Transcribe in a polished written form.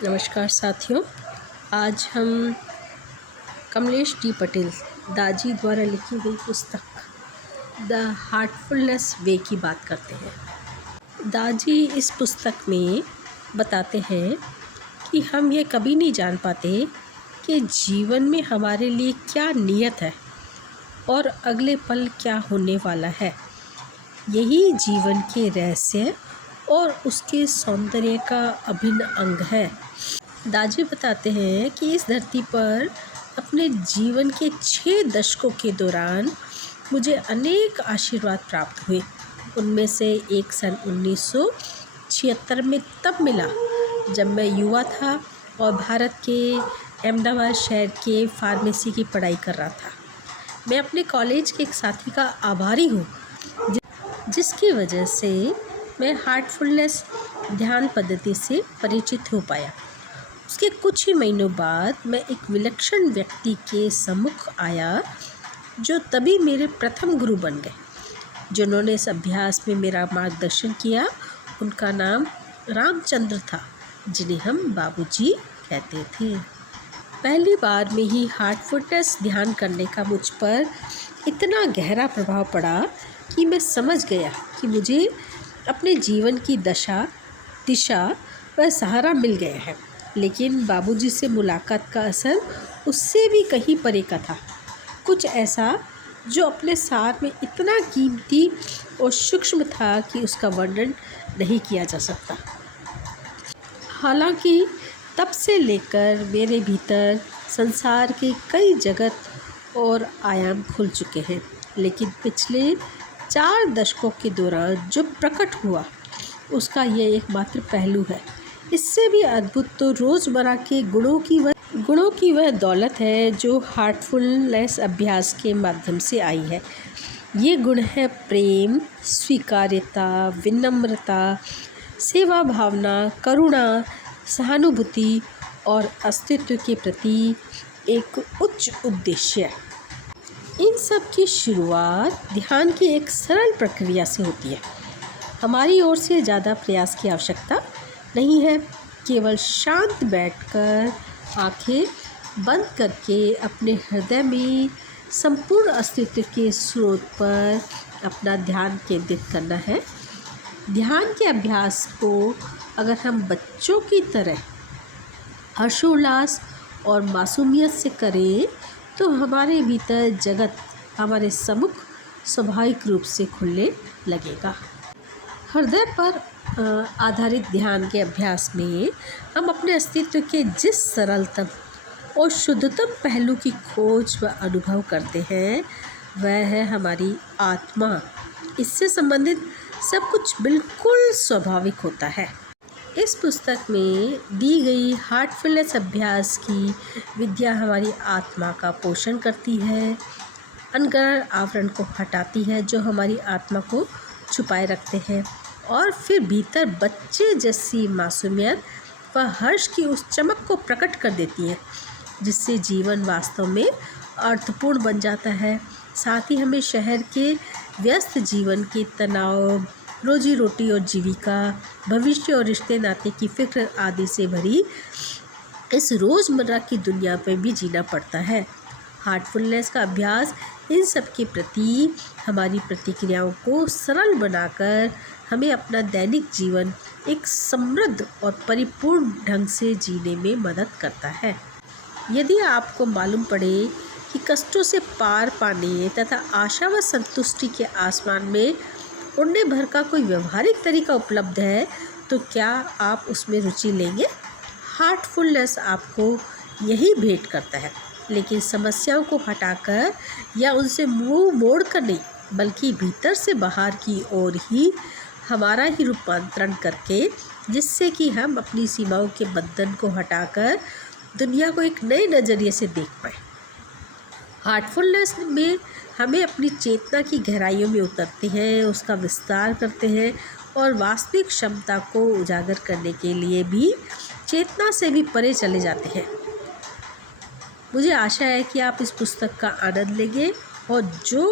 नमस्कार साथियों। आज हम कमलेश डी पटेल दाजी द्वारा लिखी गई पुस्तक द हार्टफुलनेस वे की बात करते हैं। दाजी इस पुस्तक में बताते हैं कि हम ये कभी नहीं जान पाते कि जीवन में हमारे लिए क्या नियत है और अगले पल क्या होने वाला है। यही जीवन के रहस्य और उसके सौंदर्य का अभिन्न अंग है। दाजी बताते हैं कि इस धरती पर अपने जीवन के 6 दशकों के दौरान मुझे अनेक आशीर्वाद प्राप्त हुए। उनमें से एक सन 1976 में तब मिला जब मैं युवा था और भारत के अहमदाबाद शहर के फार्मेसी की पढ़ाई कर रहा था। मैं अपने कॉलेज के एक साथी का आभारी हूँ जिसकी वजह से मैं हार्टफुलनेस ध्यान पद्धति से परिचित हो पाया। उसके कुछ ही महीनों बाद मैं एक विलक्षण व्यक्ति के सम्मुख आया जो तभी मेरे प्रथम गुरु बन गए, जिन्होंने इस अभ्यास में मेरा मार्गदर्शन किया। उनका नाम रामचंद्र था, जिन्हें हम बाबूजी कहते थे। पहली बार में ही हार्टफुलनेस ध्यान करने का मुझ पर इतना गहरा प्रभाव पड़ा कि मैं समझ गया कि मुझे अपने जीवन की दिशा व सहारा मिल गया है। लेकिन बाबूजी से मुलाकात का असर उससे भी कहीं परे का था, कुछ ऐसा जो अपने सार में इतना कीमती और सूक्ष्म था कि उसका वर्णन नहीं किया जा सकता। हालांकि तब से लेकर मेरे भीतर संसार के कई जगत और आयाम खुल चुके हैं, लेकिन पिछले 4 दशकों के दौरान जो प्रकट हुआ उसका यह एकमात्र पहलू है। इससे भी अद्भुत तो रोज़मर्रा के गुणों की वह दौलत है जो हार्टफुलनेस अभ्यास के माध्यम से आई है। ये गुण है प्रेम, स्वीकार्यता, विनम्रता, सेवा भावना, करुणा, सहानुभूति और अस्तित्व के प्रति एक उच्च उद्देश्य। इन सब की शुरुआत ध्यान की एक सरल प्रक्रिया से होती है। हमारी ओर से ज़्यादा प्रयास की आवश्यकता नहीं है। केवल शांत बैठकर आंखें बंद करके अपने हृदय में संपूर्ण अस्तित्व के स्रोत पर अपना ध्यान केंद्रित करना है। ध्यान के अभ्यास को अगर हम बच्चों की तरह हर्षोल्लास और मासूमियत से करें तो हमारे भीतर जगत हमारे सम्मुख स्वाभाविक रूप से खुलने लगेगा। हृदय पर आधारित ध्यान के अभ्यास में हम अपने अस्तित्व के जिस सरलतम और शुद्धतम पहलू की खोज व अनुभव करते हैं वह है हमारी आत्मा। इससे संबंधित सब कुछ बिल्कुल स्वाभाविक होता है। इस पुस्तक में दी गई हार्टफुलनेस अभ्यास की विद्या हमारी आत्मा का पोषण करती है, अनग्रहण आवरण को हटाती है जो हमारी आत्मा को छुपाए रखते हैं, और फिर भीतर बच्चे जैसी मासूमियत व हर्ष की उस चमक को प्रकट कर देती है जिससे जीवन वास्तव में अर्थपूर्ण बन जाता है। साथ ही हमें शहर के व्यस्त जीवन के तनाव, रोजी रोटी और जीविका, भविष्य और रिश्ते नाते की फिक्र आदि से भरी इस रोज़मर्रा की दुनिया पर भी जीना पड़ता है। हार्टफुलनेस का अभ्यास इन सब के प्रति हमारी प्रतिक्रियाओं को सरल बनाकर हमें अपना दैनिक जीवन एक समृद्ध और परिपूर्ण ढंग से जीने में मदद करता है। यदि आपको मालूम पड़े कि कष्टों से पार पाने तथा आशा व संतुष्टि के आसमान में उड़ने भर का कोई व्यवहारिक तरीका उपलब्ध है तो क्या आप उसमें रुचि लेंगे? हार्टफुलनेस आपको यही भेंट करता है, लेकिन समस्याओं को हटाकर या उनसे मुंह मोड़ कर नहीं, बल्कि भीतर से बाहर की ओर ही हमारा ही रूपांतरण करके, जिससे कि हम अपनी सीमाओं के बंधन को हटाकर दुनिया को एक नए नज़रिए से देख पाए। हार्टफुलनेस में हमें अपनी चेतना की गहराइयों में उतरते हैं, उसका विस्तार करते हैं और वास्तविक क्षमता को उजागर करने के लिए भी चेतना से भी परे चले जाते हैं। मुझे आशा है कि आप इस पुस्तक का आनंद लेंगे और जो